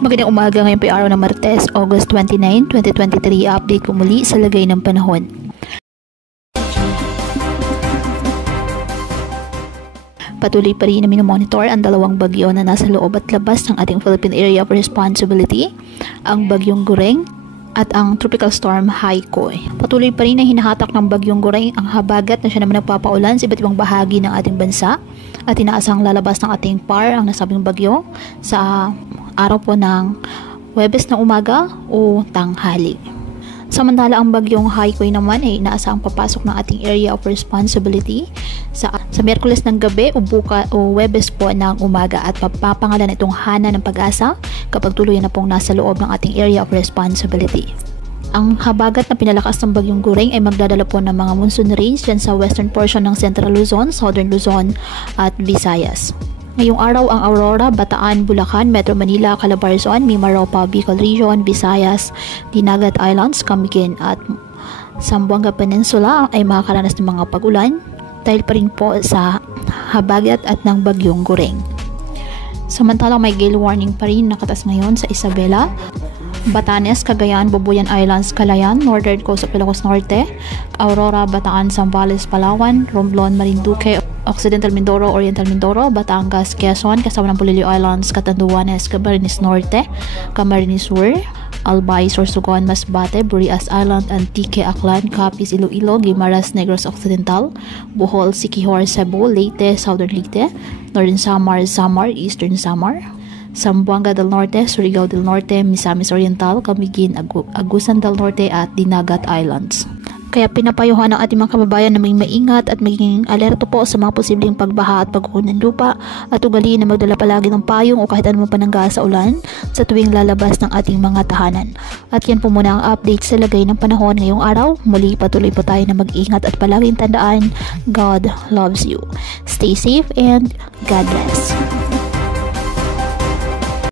Magandang umaga, ngayon po ay araw ng Martes, August 29, 2023. Update po muli sa lagay ng panahon. Patuloy pa rin na minomonitor ang dalawang bagyo na nasa loob at labas ng ating Philippine Area of Responsibility, ang bagyong Gureng at ang tropical storm Haikoy. Patuloy pa rin na hinahatak ng bagyong Gureng ang habagat na siya naman nagpapaulan sa iba't ibang bahagi ng ating bansa at inaasang lalabas ng ating PAR ang nasabing bagyo sa araw po ng Huwebes na umaga o tanghali. Samantala ang bagyong Haikoy naman ay inaasang papasok ng ating area of responsibility sa Miyerkules ng gabi o Huwebes po ng umaga at papapangalan itong Hana ng Pag-asa kapag tuluyan na pong nasa loob ng ating area of responsibility. Ang habagat na pinalakas ng bagyong Gureng ay magdadala po ng mga monsoon rains dyan sa western portion ng Central Luzon, Southern Luzon at Visayas. Ngayong araw ang Aurora, Bataan, Bulacan, Metro Manila, Calabarzon, Mimaropa, Bicol Region, Visayas, Dinagat Islands, Camiguin at Zamboanga Peninsula ay makakaranas ng mga pag-ulan dahil pa rin po sa habagat at ng bagyong Gureng. Samantalang may gale warning pa rin nakatas ngayon sa Isabela, Batanes, Cagayan, Bubuyan Islands, Calayan, Northern Coast of Ilocos Norte, Aurora, Bataan, Zambales, Palawan, Romblon, Marinduque, Occidental Mindoro, Oriental Mindoro, Batangas, Quezon, kasama ng Polillo Islands, Catanduanes, Camarines Norte, Camarines Sur, Albay, Sorsogon, Masbate, Burias Island, Antique, Aklan, Capiz, Iloilo, Guimaras, Negros Occidental, Bohol, Siquijor, Cebu, Leyte, Southern Leyte, Northern Samar, Eastern Samar, Zamboanga del Norte, Surigao del Norte, Misamis Oriental, Camiguin, Agusan del Norte at Dinagat Islands. Kaya pinapayuhan ng ating mga kababayan na may maingat at maging alerto po sa mga posibleng pagbaha at pagguho ng lupa at ugaliin na magdala palagi ng payong o kahit anumang panangga sa ulan sa tuwing lalabas ng ating mga tahanan. At yan po muna ang update sa lagay ng panahon ngayong araw. Muli patuloy po tayo na mag-ingat at palaging tandaan, God loves you. Stay safe and God bless.